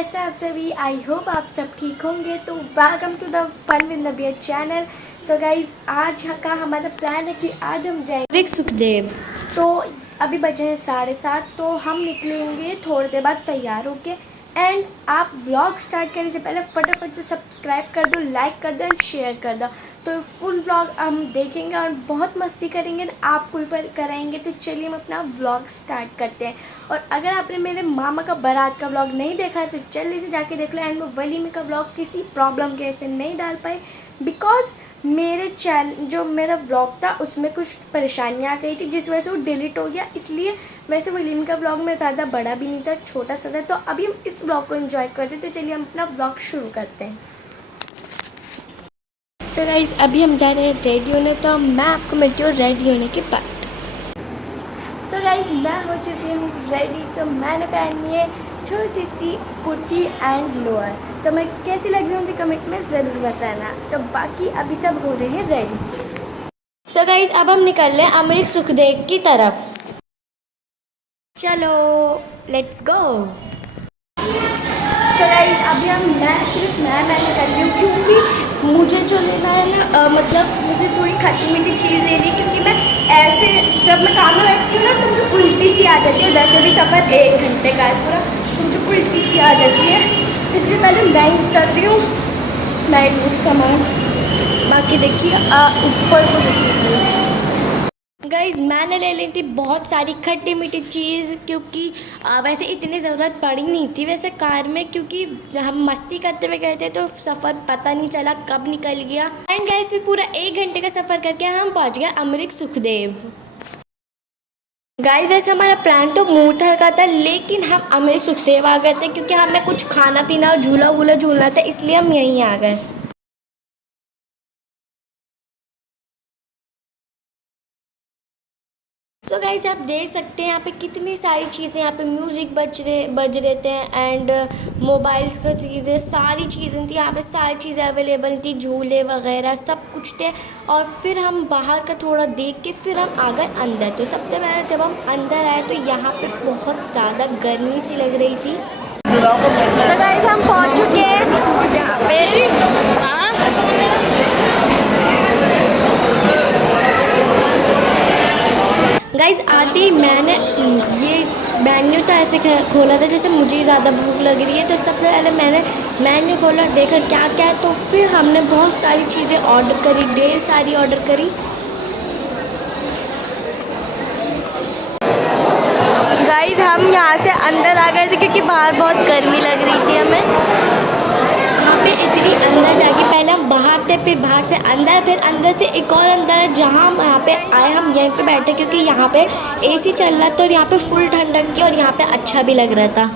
कैसे आप सभी। आई होप आप सब ठीक होंगे। तो welcome to the fun with Nabiya channel. So guys आज का हमारा प्लान है कि आज हम जाएंगे सुखदेव। तो अभी बजे हैं 7:30, तो हम निकलेंगे थोड़ी देर बाद तैयार होके। एंड आप व्लॉग स्टार्ट करने से पहले फटाफट से सब्सक्राइब कर दो, लाइक कर दो एंड शेयर कर दो। तो फुल व्लॉग हम देखेंगे और बहुत मस्ती करेंगे, आपको भी कराएंगे। तो चलिए हम अपना व्लॉग स्टार्ट करते हैं। और अगर आपने मेरे मामा का बारात का व्लॉग नहीं देखा है तो जल्दी से जाके देख लो। एंड मैं वलीमे का व्लॉग किसी प्रॉब्लम के ऐसे नहीं डाल पाई, बिकॉज मेरे चैनल जो मेरा व्लॉग था उसमें कुछ परेशानियाँ आ गई थी, जिस वजह से वो डिलीट हो गया। इसलिए वैसे वलीमे का व्लॉग मेरा ज़्यादा बड़ा भी नहीं था, छोटा सा था। तो अभी हम इस व्लॉग को एंजॉय करते हैं। तो चलिए हम अपना व्लॉग शुरू करते हैं। सो गाइस अभी हम जा रहे हैं रेडी होने, तो मैं आपको मिलती हूँ रेडी होने के बाद। सो गाइस मैं हो चुकी हूँ रेडी। तो मैंने पहनी है छोटी सी कुर्ती एंड लोअर। तो मैं कैसी लग रही हूँ कमेंट में ज़रूर बताना। तो बाकी अभी सब हो रहे हैं रेडी। सो गाइस अब हम निकल रहे हैं अमरीक सुखदेव की तरफ। चलो लेट्स गो। सो गाइस अभी सिर्फ मैं निकल रही हूँ, क्योंकि मुझे जो लेना है ना, मतलब मुझे थोड़ी खट्टी मीठी चीज़ लेनी है। क्योंकि मैं ऐसे जब मैं काम में बैठती हूँ ना तो मुझे उल्टी सी आ जाती है। वैसे भी सफ़र 1 घंटे का है पूरा, तो मुझे उल्टी सी आ जाती है। इसलिए पहले मैं उतर रही हूँ नाइट मूड सामान। बाकी देखिए ऊपर को देखिए गाइज मैंने ले ली थी बहुत सारी खट्टी मीठी चीज़, क्योंकि वैसे इतनी ज़रूरत पड़ी नहीं थी वैसे कार में, क्योंकि हम मस्ती करते हुए गए थे तो सफ़र पता नहीं चला कब निकल गया। एंड गाइज भी पूरा 1 घंटे का सफ़र करके हम पहुंच गए अमरीक सुखदेव। गाइज वैसे हमारा प्लान तो मूर्थल का था, लेकिन हम अमरीक सुखदेव आ गए थे क्योंकि हमें कुछ खाना पीना और झूला वूला झूलना था, इसलिए हम यहीं आ गए। सो गाइस आप देख सकते हैं यहाँ पे कितनी सारी चीज़ें, यहाँ पे म्यूज़िक बज रहे थे। एंड मोबाइल्स का चीज़ें, सारी चीज़ें थी यहाँ पे, सारी चीज़ें अवेलेबल थी, झूले वगैरह सब कुछ थे। और फिर हम बाहर का थोड़ा देख के फिर हम आ गए अंदर। तो सबसे पहले जब हम अंदर आए तो यहाँ पे बहुत ज़्यादा गर्मी सी लग रही थी। तो गाइस हम पहुँच चुके हैं यहाँ पे। गाइज आते ही मैंने ये मेन्यू तो ऐसे खोला था जैसे मुझे ज़्यादा भूख लग रही है। तो सबसे पहले मैंने मेन्यू खोला, देखा क्या क्या है। तो फिर हमने बहुत सारी चीज़ें ऑर्डर करी, ढेर सारी ऑर्डर करी। गाइज हम यहाँ से अंदर आ गए थे क्योंकि बाहर बहुत गर्मी लग रही थी हमें। यहाँ पे इतनी अंदर जाके पहले हम बाहर थे, फिर बाहर से अंदर, फिर अंदर से एक और अंदर है जहाँ हम यहाँ पे आए। हम यहीं पे बैठे क्योंकि यहाँ पे एसी चल रहा था और यहाँ पे फुल ठंडक थी और यहाँ पे अच्छा भी लग रहा था।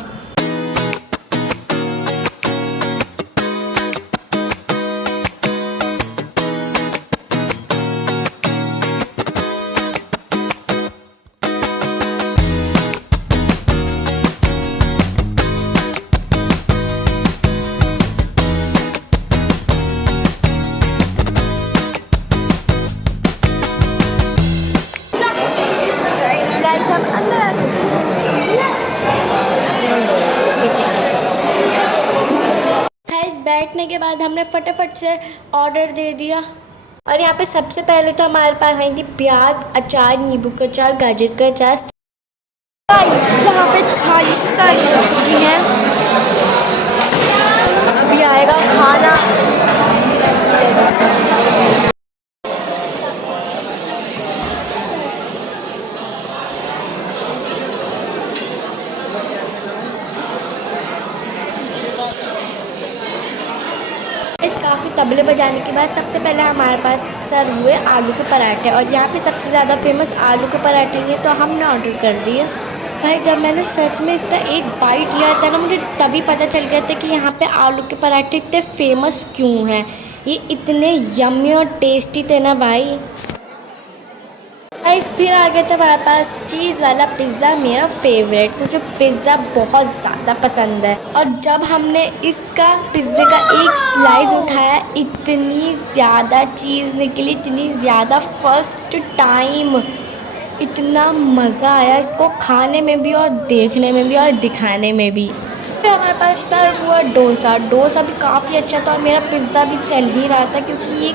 हम अंदर आ चुके हैं। बैठने के बाद हमने फटाफट से ऑर्डर दे दिया। और यहाँ पे सबसे पहले तो हमारे पास आई थी प्याज, अचार, नींबू का अचार, गाजर का अचार। यहाँ पे थाली सारी चीज़ें हैं। अभी आएगा खाना। काफ़ी तबले बजाने के बाद सबसे पहले हमारे पास सर्व हुए आलू के पराठे। और यहाँ पे सबसे ज़्यादा फेमस आलू के पराठे हैं, तो हमने ऑर्डर कर दिए। भाई जब मैंने सच में इसका एक बाइट लिया था ना, मुझे तभी पता चल गया था कि यहाँ पे आलू के पराठे इतने फेमस क्यों हैं। ये इतने यम्मी और टेस्टी थे ना भाई। गाइस फिर आ गया था हमारे पास चीज़ वाला पिज़्ज़ा, मेरा फेवरेट। मुझे पिज़्ज़ा बहुत ज़्यादा पसंद है। और जब हमने इसका पिज़्ज़े का एक स्लाइस उठाया, इतनी ज़्यादा चीज़ निकली, इतनी ज़्यादा, फर्स्ट टाइम इतना मज़ा आया इसको खाने में भी और देखने में भी और दिखाने में भी। फिर हमारे पास सर्व हुआ डोसा। डोसा भी काफ़ी अच्छा था और मेरा पिज़्ज़ा भी चल ही रहा था, क्योंकि ये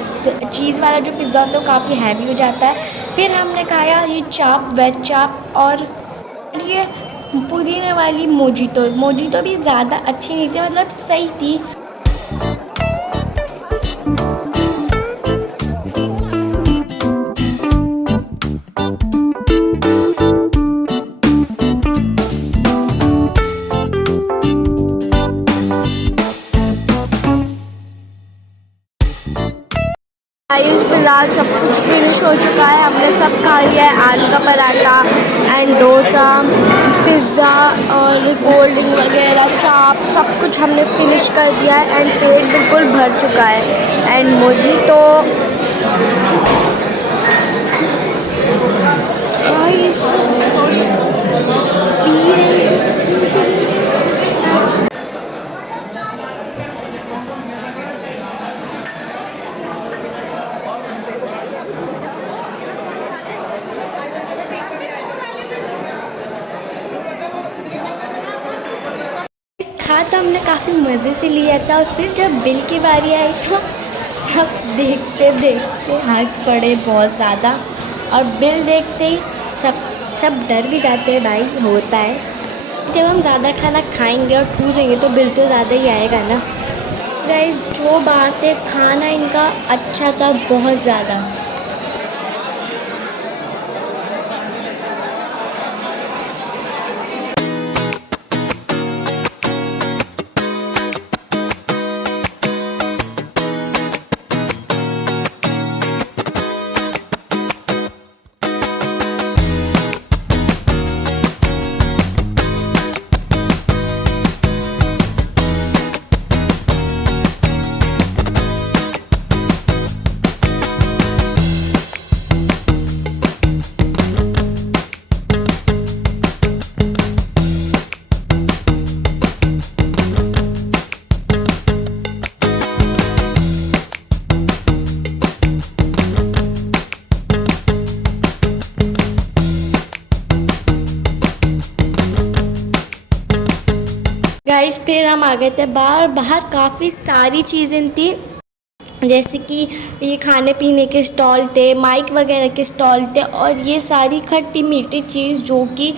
चीज़ वाला जो पिज़्ज़ा होता है वो काफ़ी हैवी हो जाता है। फिर हमने खाया ये चाप, वेज चाप, और ये पुदीने वाली मोजीतो। मोजीतो भी ज़्यादा अच्छी नहीं थी, मतलब सही थी। गाइस फिलहाल सब कुछ फिनिश हो चुका है, हमने सब खा लिया है। आलू का पराठा एंड डोसा, पिज़्ज़ा और कोल्ड ड्रिंक वगैरह, चाप, सब कुछ हमने फिनिश कर दिया है एंड पेट बिल्कुल भर चुका है। एंड मोजीतो गाइस पी रही खा तो हमने काफ़ी मज़े से लिया था। और फिर जब बिल की बारी आई तो सब देखते देखते हंस पड़े बहुत ज़्यादा, और बिल देखते ही सब डर भी जाते हैं, भाई होता है। जब हम ज़्यादा खाना खाएंगे और ठूसेंगे तो बिल तो ज़्यादा ही आएगा ना। गाइस जो बात है, खाना इनका अच्छा था बहुत ज़्यादा। गाइस फिर हम आ गए थे बाहर। बाहर काफ़ी सारी चीज़ें थी, जैसे कि ये खाने पीने के स्टॉल थे, माइक वगैरह के स्टॉल थे, और ये सारी खट्टी मीठी चीज़ जो कि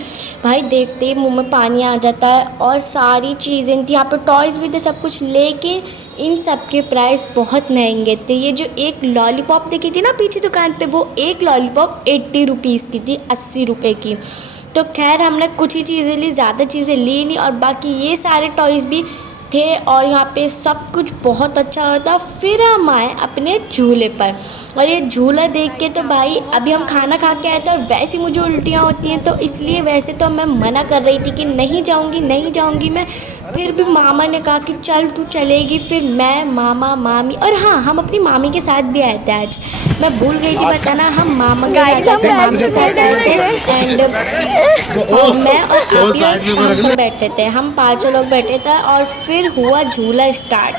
भाई देखते ही मुंह में पानी आ जाता है। और सारी चीज़ें थी यहाँ पे, टॉयज़ भी थे, सब कुछ, लेकिन इन सब के प्राइस बहुत महंगे थे। ये जो एक लॉलीपॉप देखी थी ना पीछे दुकान पे, वो एक लॉलीपॉप 80 रुपीज़ की थी, 80 रुपये की। तो खैर हमने कुछ ही चीज़ें ली, ज़्यादा चीज़ें ली नहीं। और बाकी ये सारे टॉयज़ भी थे और यहाँ पे सब कुछ बहुत अच्छा हो रहा था। फिर हम आए अपने झूले पर, और ये झूला देख के तो भाई, अभी हम खाना खा के आए थे और वैसे मुझे उल्टियाँ होती हैं, तो इसलिए वैसे तो मैं मना कर रही थी कि नहीं जाऊँगी मैं। फिर भी मामा ने कहा कि चल तू चलेगी। फिर मैं, मामा, मामी, और हाँ, हम अपनी मामी के साथ भी आए थे आज। मैं भूल गई थी बताना, हम मामा के साथ आए थे, मामी के साथ आए थे। एंड मैं और आप हम सब बैठे थे, हम 5 लोग बैठे थे। और फिर हुआ झूला स्टार्ट,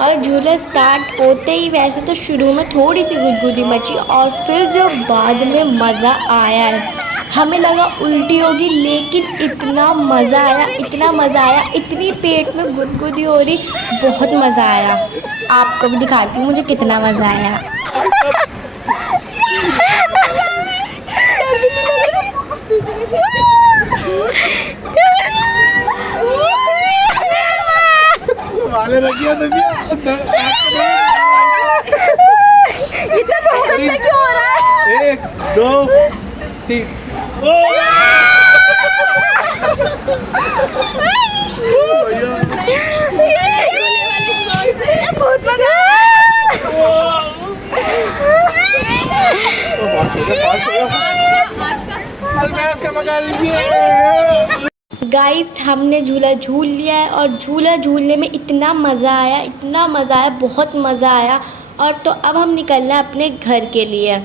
और झूला स्टार्ट होते ही वैसे तो शुरू में थोड़ी सी गुदगुदी मची, और फिर जो बाद में मज़ा आया है, हमें लगा उल्टी होगी, लेकिन इतना मज़ा आया, इतनी पेट में गुदगुदी हो रही, बहुत मज़ा आया। आपको भी दिखाती हूँ मुझे कितना मज़ा आया। क्यों हो रहा है? 1 2 3 बहुत मजा गाइस हमने झूला झूल लिया है, और झूला झूलने में इतना मज़ा आया, बहुत मज़ा आया। और तो अब हम निकल रहे हैं अपने घर के लिए।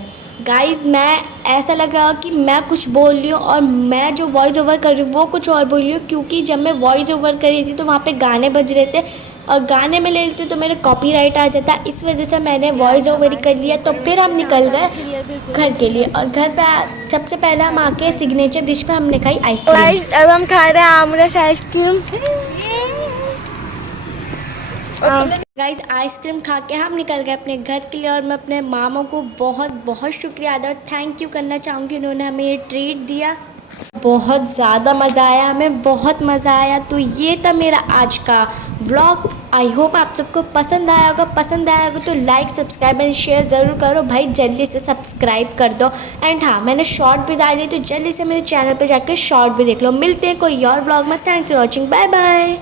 गाइस मैं, ऐसा लग रहा कि मैं कुछ बोल रही हूँ और मैं जो वॉइस ओवर कर रही हूँ वो कुछ और बोल रही हूँ, क्योंकि जब मैं वॉइस ओवर कर रही थी तो वहाँ पे गाने बज रहे थे, और गाने में ले लेते तो मेरे कॉपीराइट आ जाता, इस वजह से मैंने वॉइस ओवर ही कर लिया। तो फिर हम निकल गए घर के लिए, और घर पे सबसे पहले हम आके सिग्नेचर डिश पे हमने खाई आइसक्रीम। अब हम खा रहे हैं आमरस आइसक्रीम। गाइस आइसक्रीम खा के हम निकल गए अपने घर के लिए और मैं अपने मामा को बहुत बहुत शुक्रिया अदा और थैंक यू करना चाहूँगी, उन्होंने हमें ये ट्रीट दिया। बहुत ज़्यादा मज़ा आया, हमें बहुत मज़ा आया। तो ये था मेरा आज का व्लॉग। आई होप आप सबको पसंद आया होगा। पसंद आया होगा तो लाइक सब्सक्राइब एंड शेयर ज़रूर करो भाई, जल्दी से सब्सक्राइब कर दो। एंड हाँ, मैंने शॉर्ट भी डाली तो जल्दी से मेरे चैनल पे जाकर शॉर्ट भी देख लो। मिलते हैं कोई और व्लॉग में। Thanks for watching, bye bye.